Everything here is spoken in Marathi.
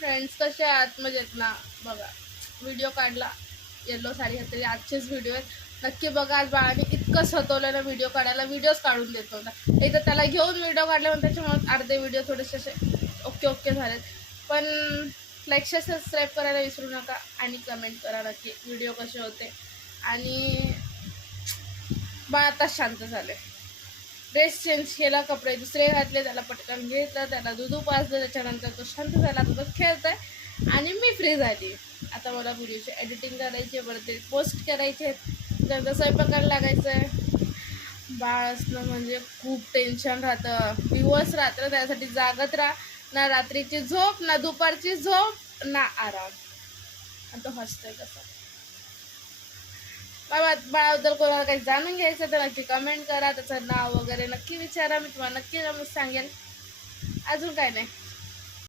फ्रेंड्स, कसे आहात? मजेत ना? बघा, व्हिडिओ काढला, येलो साडी घातलेली, आजचेच व्हिडिओ आहेत, नक्की बघा. आज बाळाने इतकं सतवलं ना व्हिडिओ काढायला, व्हिडिओज काढून देतो ना. एक तर त्याला घेऊन व्हिडिओ काढले पण त्याच्यामुळे अर्धे व्हिडिओ थोडेसे असे ओके झालेत. पण लाईक शेअर सबस्क्राईब करायला विसरू नका आणि कमेंट करा नक्की व्हिडिओ कसे होते. आणि बाळ आता शांत झाले. ड्रेस चेंज केला, कपडे दुसरे घातले, त्याला पटकन घेतलं, त्याला दूध पाजलं, त्याच्यानंतर तो शांत झाला. आता तो खेळतोय आणि मी फ्री झाली. आता मला व्हिडिओची एडिटिंग करायची आहे, बरं ते पोस्ट करायचे आहेत, त्यानंतर स्वयंपाकाला लागायचं आहे. बाळ असणं म्हणजे खूप टेन्शन राहतं. दिवस रात्र त्यासाठी जागत राहा, ना रात्रीची झोप, ना दुपारची झोप, ना आराम. आणि तो हसतोय कसं. बाळाबद्दल कोणाला काही जाणून घ्यायचं तर नक्की कमेंट करा, त्याचं नाव वगैरे नक्की विचारा, मी तुम्हाला नक्की सांगेल. अजून काय नाही.